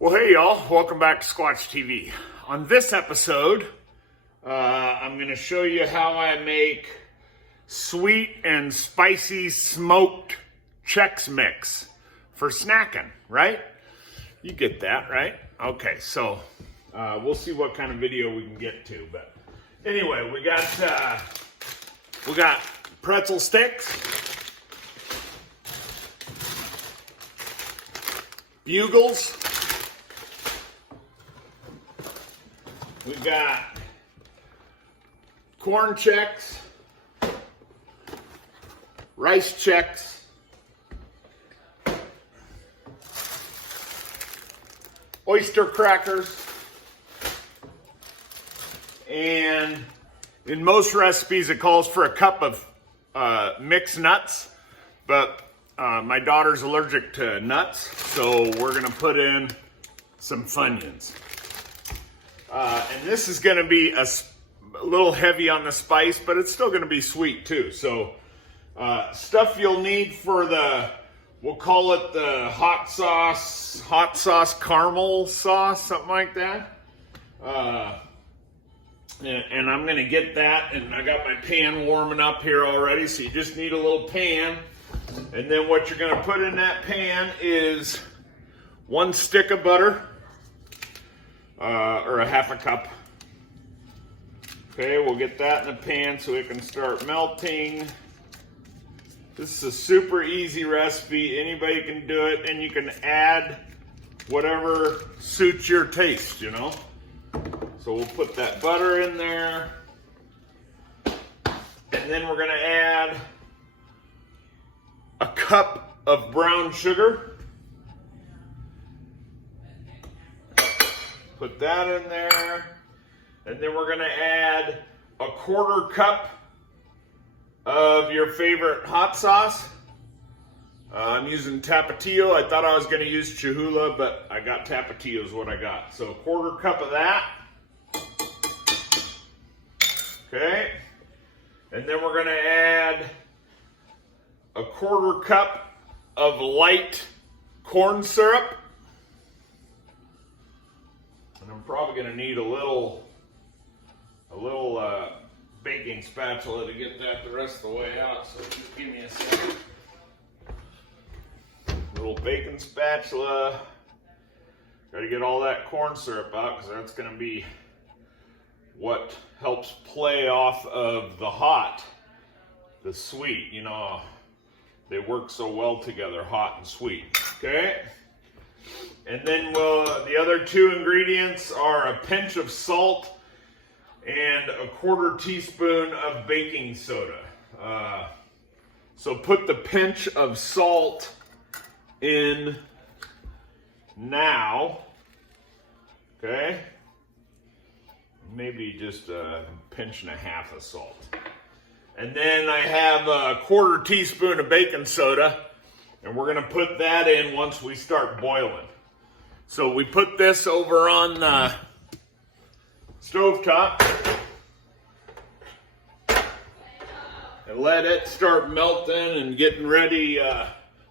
Well, hey y'all, welcome back to Squatch TV. On this episode, I'm going to show you how I make sweet and spicy smoked Chex mix for snacking, right? You get that, right? Okay, so we'll see what kind of video we can get to. But anyway, we got pretzel sticks, bugles. We got corn Chex, rice Chex, oyster crackers, and in most recipes it calls for a cup of mixed nuts, but my daughter's allergic to nuts, so we're gonna put in some Funyuns. And this is going to be a little heavy on the spice, but it's still going to be sweet too. So stuff you'll need for we'll call it the hot sauce caramel sauce, something like that. And I'm going to get that, and I got my pan warming up here already, so you just need a little pan. And then what you're going to put in that pan is 1 stick of butter. Or a half a cup. Okay, we'll get that in the pan so it can start melting. This is a super easy recipe. Anybody can do it, and you can add whatever suits your taste, you know. So we'll put that butter in there. And then we're going to add a cup of brown sugar. Put that in there, and then we're going to add a 1/4 cup of your favorite hot sauce. I'm using Tapatio. I thought I was going to use Cholula, but I got Tapatio is what I got. So 1/4 cup of that. Okay, and then we're going to add a 1/4 cup of light corn syrup. I'm probably going to need a little baking spatula to get that the rest of the way out, so just give me a second. Little baking spatula. Got to get all that corn syrup out, because that's going to be what helps play off of the hot, the sweet. You know, they work so well together, hot and sweet. Okay? And then the other 2 ingredients are a pinch of salt and a 1/4 teaspoon of baking soda. So put the pinch of salt in now. Okay? Maybe just a pinch and a half of salt. And then I have a 1/4 teaspoon of baking soda, and we're going to put that in once we start boiling. So we put this over on the stovetop and let it start melting and getting ready.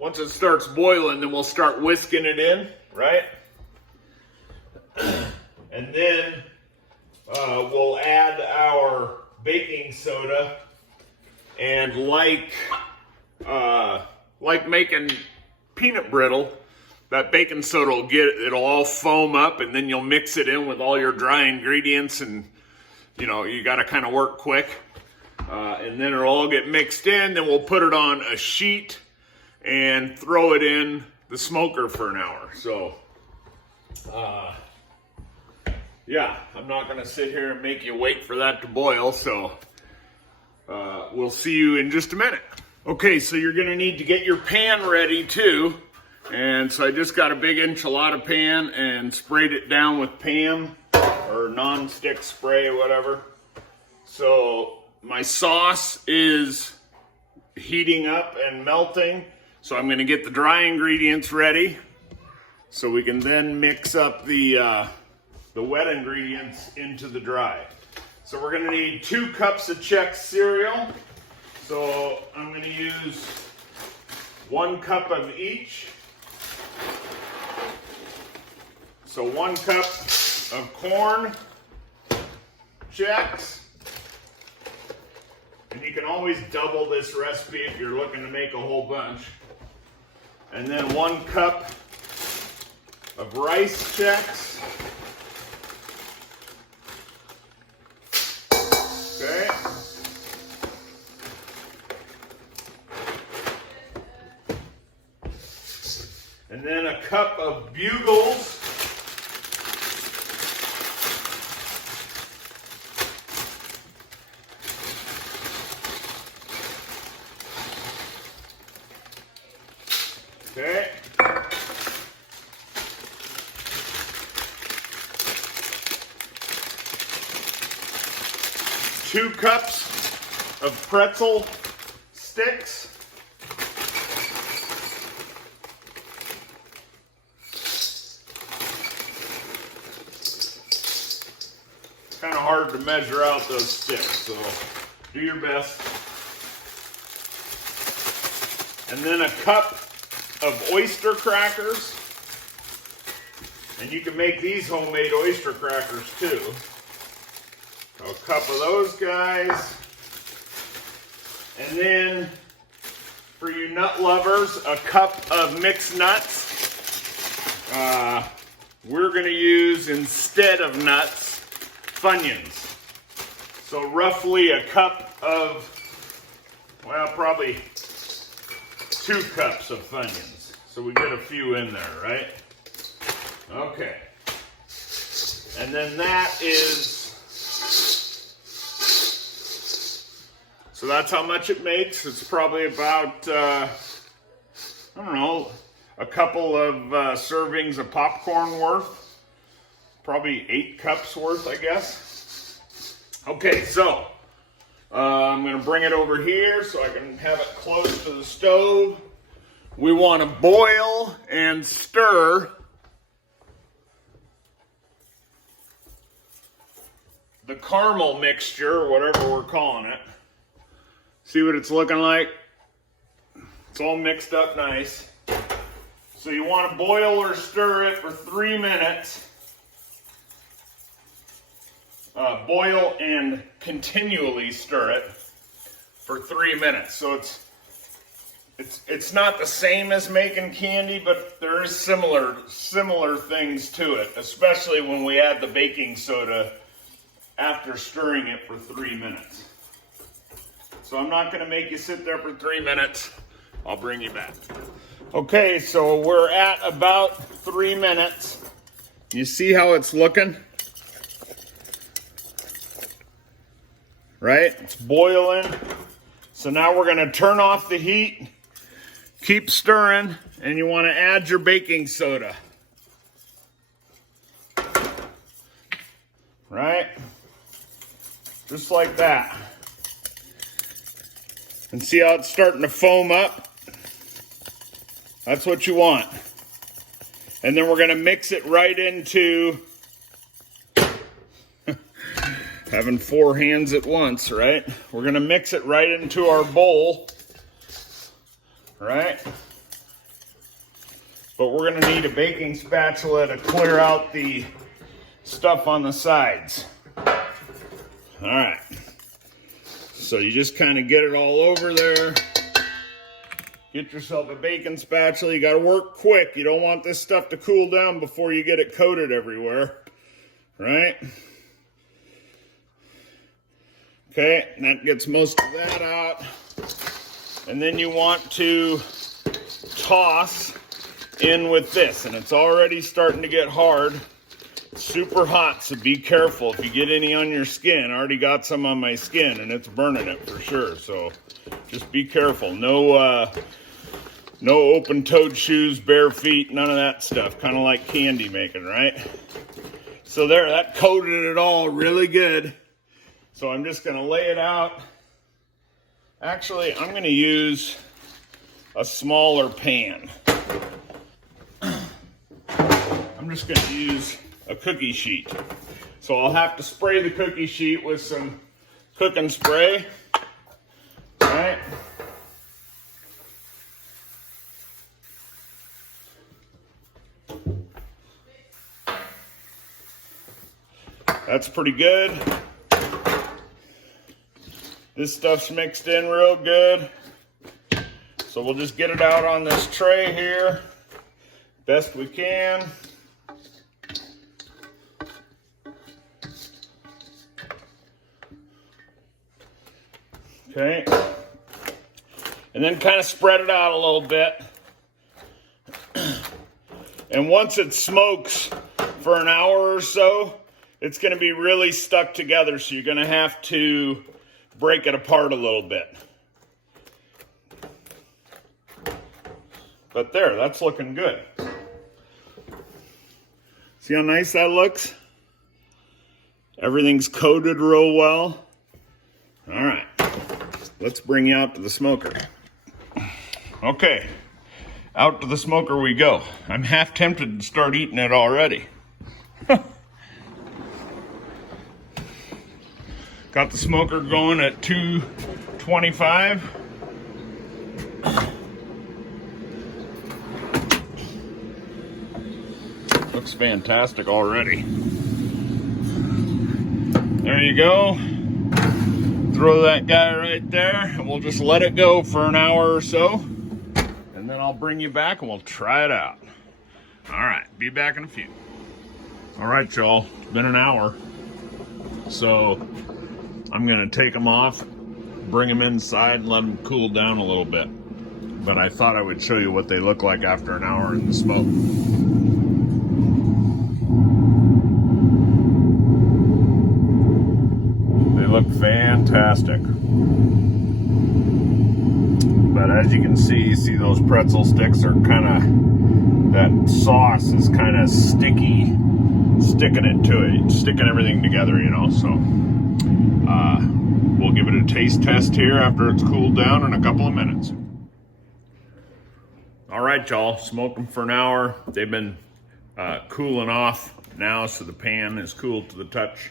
Once it starts boiling, then we'll start whisking it in, right? And then we'll add our baking soda, and like making peanut brittle, that baking soda it'll all foam up, and then you'll mix it in with all your dry ingredients, and you know, you got to kind of work quick. And then it'll all get mixed in, then we'll put it on a sheet and throw it in the smoker for an hour. So, yeah, I'm not going to sit here and make you wait for that to boil, so we'll see you in just a minute. Okay, so you're going to need to get your pan ready too. And so I just got a big enchilada pan and sprayed it down with Pam, or non-stick spray, whatever. So my sauce is heating up and melting. So I'm going to get the dry ingredients ready, so we can then mix up the wet ingredients into the dry. So we're going to need 2 cups of Chex cereal. So I'm going to use 1 cup of each. So 1 cup of corn, Chex. And you can always double this recipe if you're looking to make a whole bunch. And then 1 cup of rice Chex. Okay. And then a cup of bugles. Okay. Two cups of pretzel sticks. Kind of hard to measure out those sticks, so do your best. And then a cup of oyster crackers. And you can make these homemade oyster crackers too. So a cup of those guys. And then for you nut lovers, a cup of mixed nuts. We're going to use, instead of nuts, Funyuns. So roughly a cup of, well, probably 2 cups of Funyuns. So we get a few in there, right? Okay. And then that is, so that's how much it makes. It's probably about, I don't know, a couple of servings of popcorn worth. Probably 8 cups worth, I guess. Okay, so I'm going to bring it over here so I can have it close to the stove. We want to boil and stir the caramel mixture, or whatever we're calling it. See what it's looking like? It's all mixed up nice. So you want to boil or stir it for 3 minutes. Boil and continually stir it for 3 minutes. So it's not the same as making candy, but there is similar things to it, especially when we add the baking soda after stirring it for 3 minutes. So I'm not going to make you sit there for 3 minutes. I'll bring you back. Okay, so we're at about 3 minutes. You see how it's looking? Right? It's boiling. So now we're going to turn off the heat, keep stirring, and you want to add your baking soda. Right? Just like that. And see how it's starting to foam up? That's what you want. And then we're going to mix it right into having 4 hands at once, right? We're going to mix it right into our bowl, right? But we're going to need a baking spatula to clear out the stuff on the sides. All right. So you just kind of get it all over there. Get yourself a baking spatula. You got to work quick. You don't want this stuff to cool down before you get it coated everywhere, right? Okay, and that gets most of that out. And then you want to toss in with this, and it's already starting to get hard. It's super hot, so be careful if you get any on your skin. I already got some on my skin, and it's burning it for sure, so just be careful. No open-toed shoes, bare feet, none of that stuff. Kind of like candy making, right? So there, that coated it all really good. So I'm just going to lay it out. Actually, I'm going to use a smaller pan. I'm just going to use a cookie sheet. So I'll have to spray the cookie sheet with some cooking spray. All right. That's pretty good. This stuff's mixed in real good. So we'll just get it out on this tray here, best we can. Okay. And then kind of spread it out a little bit. And once it smokes for an hour or so, it's going to be really stuck together, so you're going to have to break it apart a little bit. But there, that's looking good. See how nice that looks? Everything's coated real well. All right, let's bring you out to the smoker. Okay, out to the smoker we go. I'm half tempted to start eating it already. Got the smoker going at 225. Looks fantastic already. There you go. Throw that guy right there, and we'll just let it go for an hour or so. And then I'll bring you back and we'll try it out. All right, be back in a few. All right, y'all, it's been an hour. So I'm gonna take them off, bring them inside, and let them cool down a little bit. But I thought I would show you what they look like after an hour in the smoke. They look fantastic. But as you can see those pretzel sticks are kind of, that sauce is kind of sticky, sticking everything together, you know, so. We'll give it a taste test here after it's cooled down in a couple of minutes. All right, y'all, smoked them for an hour. They've been cooling off now, so the pan is cooled to the touch.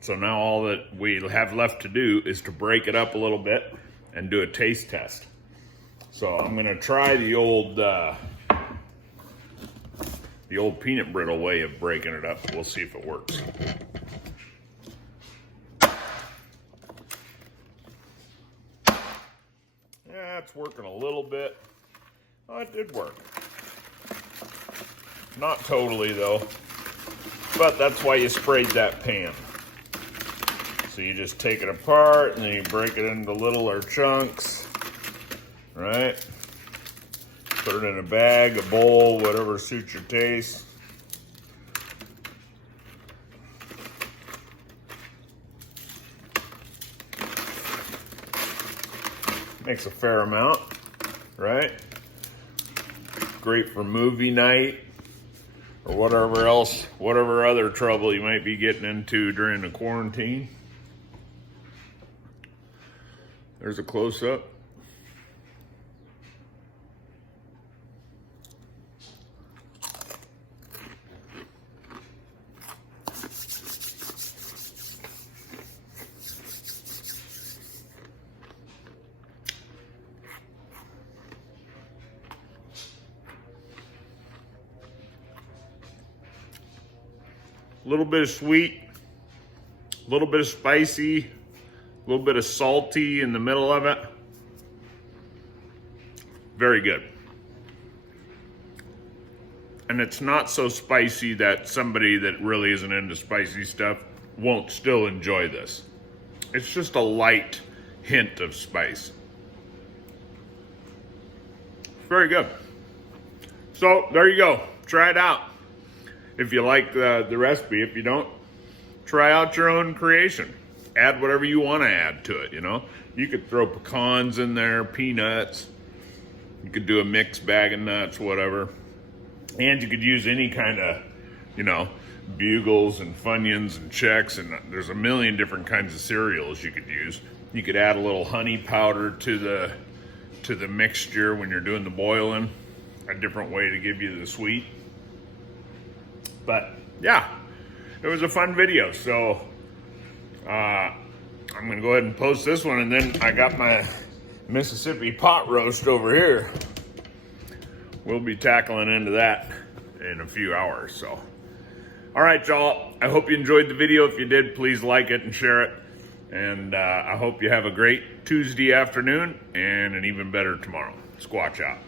So now all that we have left to do is to break it up a little bit and do a taste test. So I'm gonna try the old peanut brittle way of breaking it up. We'll see if it works. Yeah, it's working a little bit. Oh, it did work. Not totally though, but that's why you sprayed that pan. So you just take it apart and then you break it into littler chunks, right? Put it in a bag, a bowl, whatever suits your taste. Makes a fair amount, right? Great for movie night or whatever other trouble you might be getting into during the quarantine. There's a close-up. A little bit of sweet, a little bit of spicy, a little bit of salty in the middle of it. Very good. And it's not so spicy that somebody that really isn't into spicy stuff won't still enjoy this. It's just a light hint of spice. Very good. So there you go. Try it out. If you like the recipe, if you don't, try out your own creation. Add whatever you want to add to it, you know. You could throw pecans in there, peanuts. You could do a mixed bag of nuts, whatever. And you could use any kind of, you know, Bugles and Funyuns and Chex, and there's a million different kinds of cereals you could use. You could add a little honey powder to the mixture when you're doing the boiling. A different way to give you the sweet. But yeah, it was a fun video. So I'm gonna go ahead and post this one, and then I got my Mississippi pot roast over here. We'll be tackling into that in a few hours. So All right, y'all. I hope you enjoyed the video. If you did, please like it and share it. And I hope you have a great Tuesday afternoon and an even better tomorrow. Squatch out.